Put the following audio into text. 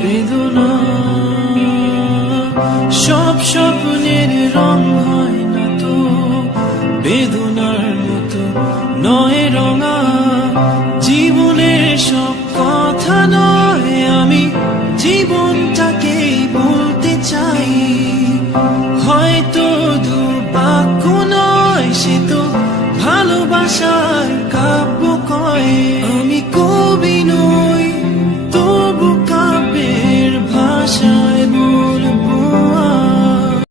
বেদনা। সব স্বপ্নের রং হয় না তো বেদনার মতো, নয় রঙা জীবনের সব কথা নয়। আমি জীবনটাকেই বলতে চাই, হয়তো দু বাক্য নয়, সে তো ভালোবাসার কাব্য।